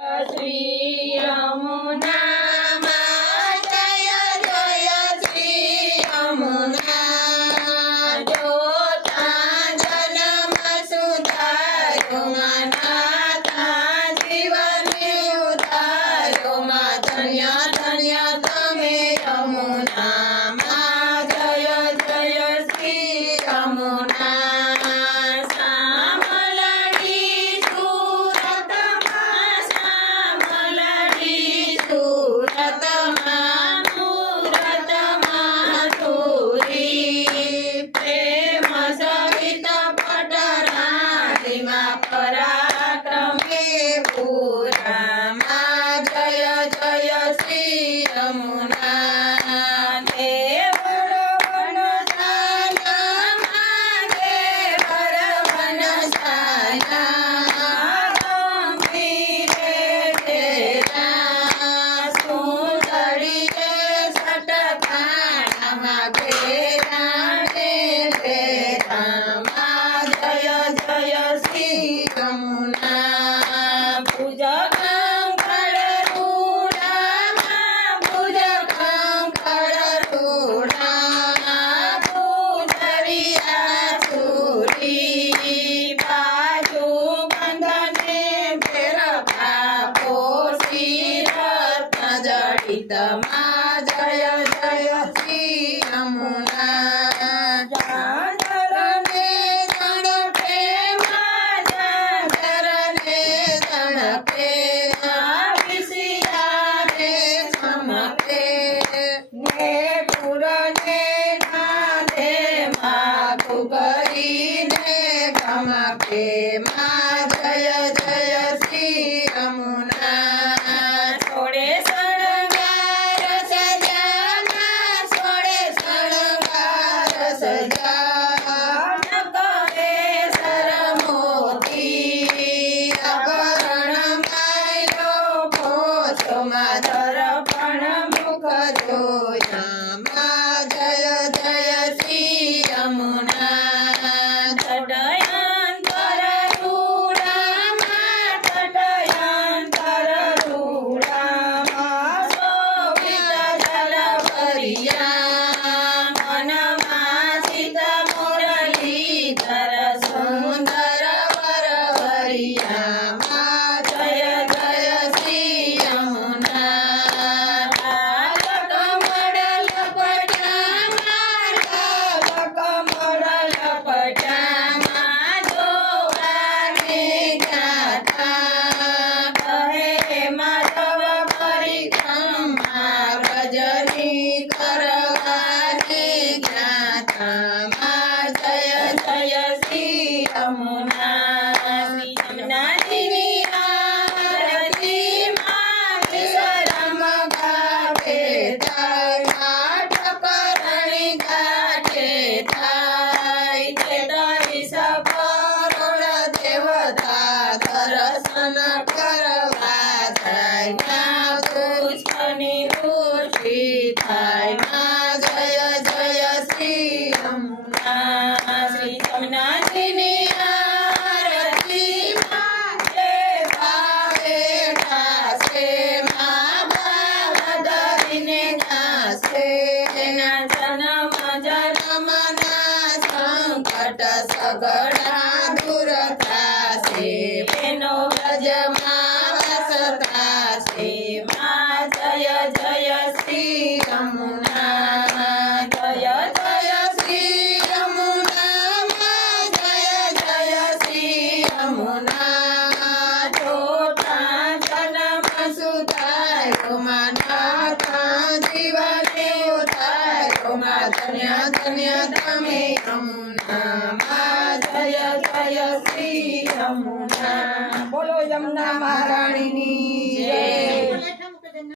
श्री यमुना माता जय श्री यमुना जो जन्म सुधारो माता जीवन उधारो माँ धन्य धन्य तमे यमुना माँ जय जय श्री यमुना पराक्रमे पूरा माँ जय जय श्री यमुना देवर वनसाना माँ देवर वनसाना गंभीरे तेरा सुंदरीये सटकाना माँ घेराने तेरा माँ जय जय श्री यमुना भुजगं खड़रूढ़ा माँ भुजगं खड़रूढ़ा भुजरिया चूड़ी बाजू बंधने फेर पापो रत्न जड़ित माँ जय जय श्री यमुना माँ जय जय श्री यमुना छोड़े शृंगार सजाना छोड़े शृंगार सजाना न करे सरमोती आभरण मायलो पोछो माँ दर्पण मुख जोया माँ जय जय श्री यमुना सगड़ा दूर थासे बेनो ब्रजमां वसतासे माँ जय जय श्री यमुना जय जय श्री यमुना माँ जय जय श्री यमुना जोता जन्म सुधारो माँ नाथा जीवने उधारो माँ धन्य धन्य तमे यमुना जय जय श्री यमुना बोलो यमुना महारानी।